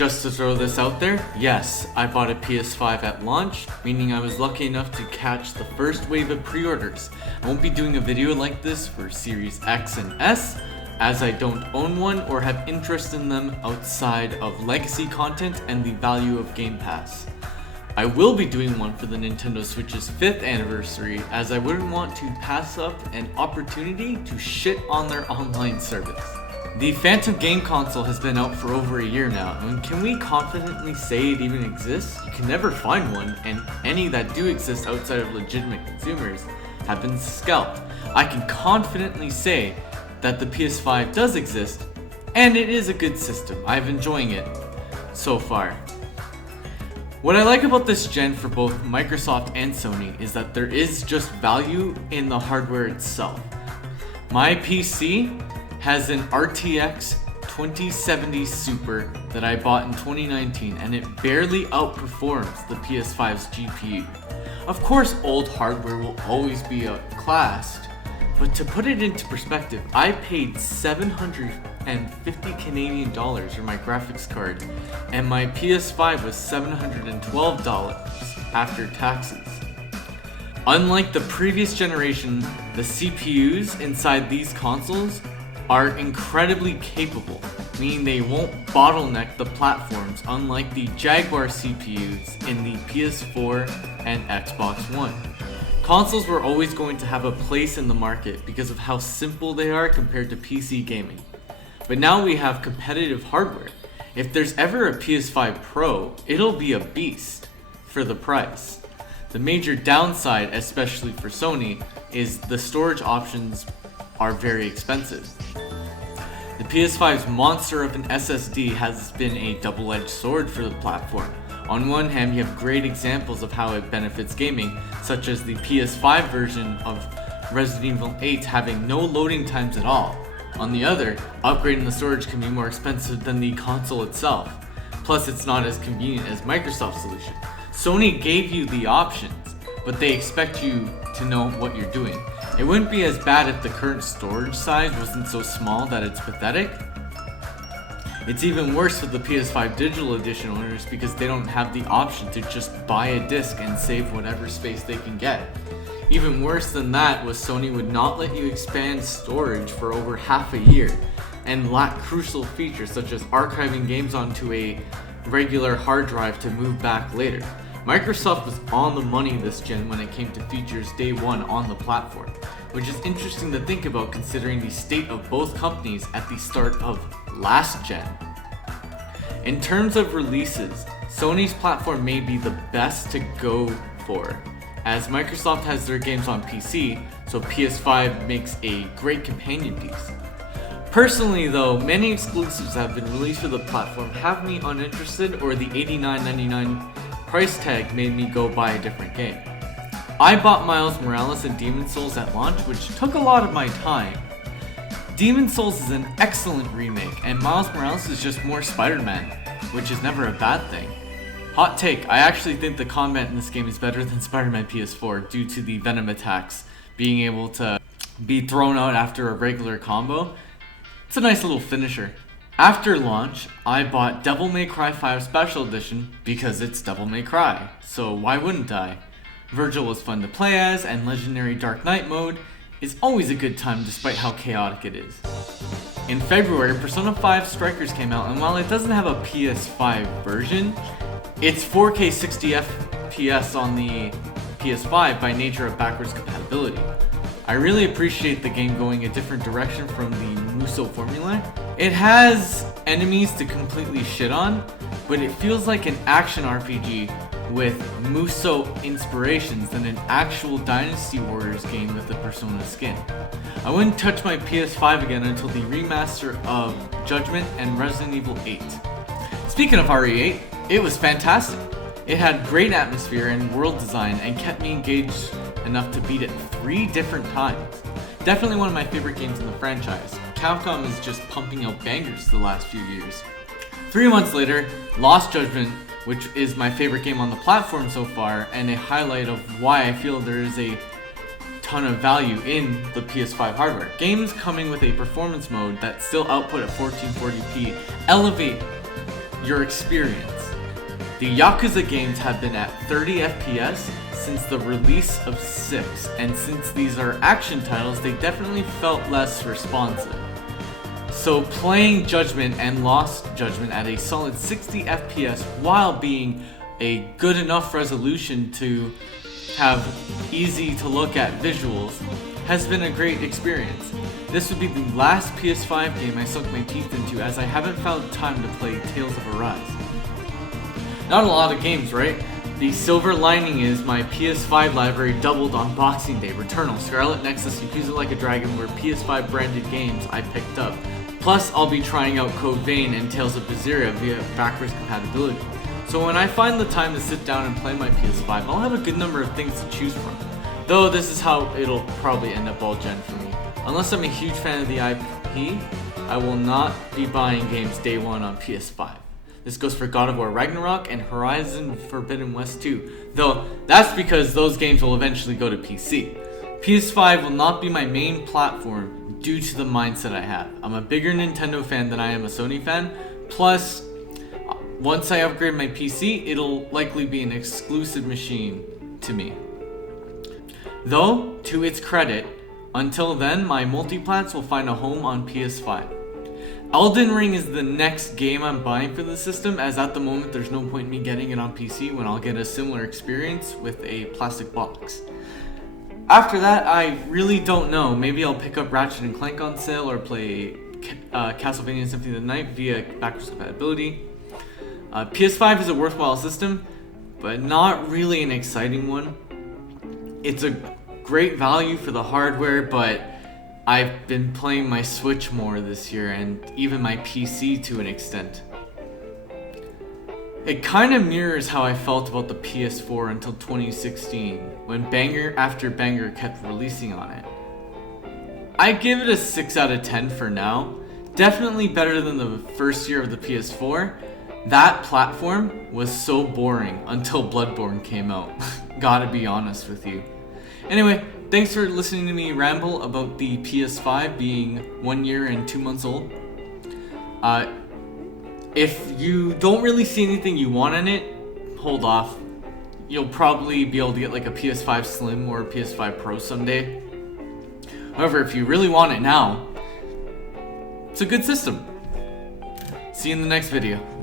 Just to throw this out there, yes, I bought a PS5 at launch, meaning I was lucky enough to catch the first wave of pre-orders. I won't be doing a video like this for Series X and S, as I don't own one or have interest in them outside of legacy content and the value of Game Pass. I will be doing one for the Nintendo Switch's 5th anniversary, as I wouldn't want to pass up an opportunity to shit on their online service. The Phantom game console has been out for over a year now, and can we confidently say it even exists? You can never find one, and any that do exist outside of legitimate consumers have been scalped. I can confidently say that the PS5 does exist, and it is a good system. I've enjoying it so far. What I like about this gen for both Microsoft and Sony is that there is just value in the hardware itself. My PC has an RTX 2070 Super that I bought in 2019, and it barely outperforms the PS5's GPU. Of course, old hardware will always be outclassed, but to put it into perspective, I paid $750 Canadian for my graphics card, and my PS5 was $712 after taxes. Unlike the previous generation, the CPUs inside these consoles are incredibly capable, meaning they won't bottleneck the platforms, unlike the Jaguar CPUs in the PS4 and Xbox One. Consoles were always going to have a place in the market because of how simple they are compared to PC gaming. But now we have competitive hardware. If there's ever a PS5 Pro, it'll be a beast for the price. The major downside, especially for Sony, is the storage options are very expensive. The PS5's monster of an SSD has been a double-edged sword for the platform. On one hand, you have great examples of how it benefits gaming, such as the PS5 version of Resident Evil 8 having no loading times at all. On the other, upgrading the storage can be more expensive than the console itself. Plus, it's not as convenient as Microsoft's solution. Sony gave you the options, but they expect you to know what you're doing. It wouldn't be as bad if the current storage size wasn't so small that it's pathetic. It's even worse for the PS5 Digital Edition owners because they don't have the option to just buy a disc and save whatever space they can get. Even worse than that was Sony would not let you expand storage for over half a year and lack crucial features such as archiving games onto a regular hard drive to move back later. Microsoft was on the money this gen when it came to features day one on the platform, which is interesting to think about considering the state of both companies at the start of last gen. In terms of releases, Sony's platform may be the best to go for, as Microsoft has their games on PC, so PS5 makes a great companion piece. Personally though, many exclusives that have been released for the platform have me uninterested, or the $89.99 price tag made me go buy a different game. I bought Miles Morales and Demon's Souls at launch, which took a lot of my time. Demon's Souls is an excellent remake, and Miles Morales is just more Spider-Man, which is never a bad thing. Hot take, I actually think the combat in this game is better than Spider-Man PS4 due to the Venom attacks being able to be thrown out after a regular combo. It's a nice little finisher. After launch, I bought Devil May Cry 5 Special Edition because it's Devil May Cry, so why wouldn't I? Virgil was fun to play as, and Legendary Dark Knight mode is always a good time despite how chaotic it is. In February, Persona 5 Strikers came out, and while it doesn't have a PS5 version, it's 4K 60 FPS on the PS5 by nature of backwards compatibility. I really appreciate the game going a different direction from the Musou formula. It has enemies to completely shit on, but it feels like an action RPG with Musou inspirations than an actual Dynasty Warriors game with the Persona skin. I wouldn't touch my PS5 again until the remaster of Judgment and Resident Evil 8. Speaking of RE8, it was fantastic. It had great atmosphere and world design and kept me engaged enough to beat it 3 different times. Definitely one of my favorite games in the franchise. Capcom is just pumping out bangers the last few years. 3 months later, Lost Judgment, which is my favorite game on the platform so far, and a highlight of why I feel there is a ton of value in the PS5 hardware. Games coming with a performance mode that still output at 1440p elevate your experience. The Yakuza games have been at 30 FPS since the release of 6, and since these are action titles, they definitely felt less responsive. So playing Judgment and Lost Judgment at a solid 60 FPS while being a good enough resolution to have easy to look at visuals has been a great experience. This would be the last PS5 game I sunk my teeth into, as I haven't found time to play Tales of Arise. Not a lot of games, right? The silver lining is my PS5 library doubled on Boxing Day. Returnal, Scarlet Nexus, Yakuza Like a Dragon were PS5 branded games I picked up. Plus, I'll be trying out Code Vein and Tales of Berseria via backwards compatibility. So when I find the time to sit down and play my PS5, I'll have a good number of things to choose from. Though this is how it'll probably end up all gen for me. Unless I'm a huge fan of the IP, I will not be buying games day one on PS5. This goes for God of War Ragnarok and Horizon Forbidden West 2, though that's because those games will eventually go to PC. PS5 will not be my main platform due to the mindset I have. I'm a bigger Nintendo fan than I am a Sony fan, plus once I upgrade my PC, it'll likely be an exclusive machine to me. Though, to its credit, until then, my multiplats will find a home on PS5. Elden Ring is the next game I'm buying for the system, as at the moment there's no point in me getting it on PC when I'll get a similar experience with a plastic box. After that, I really don't know. Maybe I'll pick up Ratchet & Clank on sale or play Castlevania Symphony of the Night via backwards compatibility. PS5 is a worthwhile system, but not really an exciting one. It's a great value for the hardware, but I've been playing my Switch more this year and even my PC to an extent. It kind of mirrors how I felt about the PS4 until 2016, when banger after banger kept releasing on it. I give it a 6 out of 10 for now. Definitely better than the first year of the PS4. That platform was so boring until Bloodborne came out. Gotta be honest with you. Anyway, thanks for listening to me ramble about the PS5 being 1 year and 2 months old. If you don't really see anything you want in it, hold off. You'll probably be able to get like a PS5 Slim or a PS5 Pro someday. However, if you really want it now, it's a good system. See you in the next video.